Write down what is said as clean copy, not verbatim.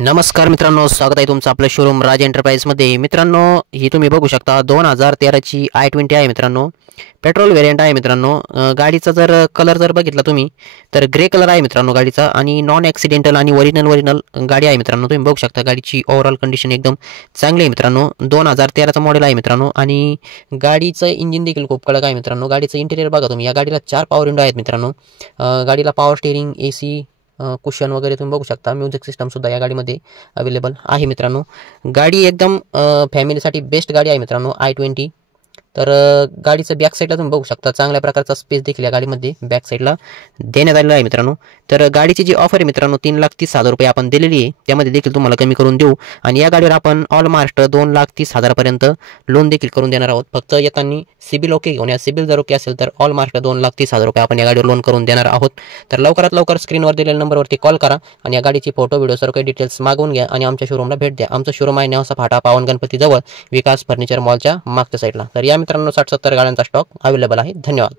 नमस्कार मित्रांनो, स्वागत आहे तुमचं आपलं शोरूम राज एंटरप्राइजमध्ये। मित्रांनो, ही तुम्ही बघू शकता 2013 ची i20 आहे मित्रांनो। पेट्रोल व्हेरियंट आहे मित्रांनो। गाडीचा जर कलर जर बघितला तुम्ही तर ग्रे कलर आहे मित्रांनो गाडीचा, आणि नॉन ॲक्सिडेंटल आणि ओरिजिनल गाडी आहे मित्रांनो। तुम्ही बघू शकता गाडीची ओव्हरऑल कंडिशन एकदम चांगली आहे मित्रांनो। 2013 चा मॉडेल आहे मित्रांनो, आणि गाडीचं इंजिन देखील खूप कडक आहे मित्रांनो। गाडीचं इंटेरियर बघा तुम्ही, या गाडीला 4 पॉवर विंडो आहेत मित्रांनो। गाडीला पॉवर स्टीअरिंग, एसी, कुशन वगैरे तुम्ही बघू शकता। म्युझिक सिस्टम सुद्धा या गाडीमध्ये अवेलेबल आहे मित्रांनो। गाडी एकदम फॅमिलीसाठी बेस्ट गाडी आहे मित्रांनो i20। तर गाडीचं बॅक साईडला तुम्ही बघू शकता, चांगल्या प्रकारचा स्पेस देखील या गाडीमध्ये बॅक साईडला देण्यात आलेला आहे मित्रांनो। तर गाडीची जी ऑफर आहे मित्रांनो 3,30,000 रुपये आपण दिलेली आहे, त्यामध्ये देखील तुम्हाला कमी करून देऊ। आणि या गाडीवर आपण ऑल महाराष्ट्र 2,30,000 पर्यंत लोन देखील करून देणार आहोत। फक्त येताना सिबिल ओके घेऊन या। सिबिल जर ओके असेल तर ऑल महाराष्ट्र 2,30,000 रुपये आपण या गाडीवर लोन करून देणार आहोत। तर लवकरात लवकर स्क्रीनवर दिलेल्या नंबरवरती कॉल करा आणि या गाडीची फोटो व्हिडिओ सर्व काही डिटेल्स मागवून घ्या आणि आमच्या शोरूमला भेट द्या। आमचं शोरूम आहे नेवासा फाटा, पावन गणपती जवळ, विकास फर्निचर मॉलच्या मागच्या साईडला। तर या मित्रांनो 60-70 गाड्यांचा स्टॉक अवेलेबल आहे। धन्यवाद।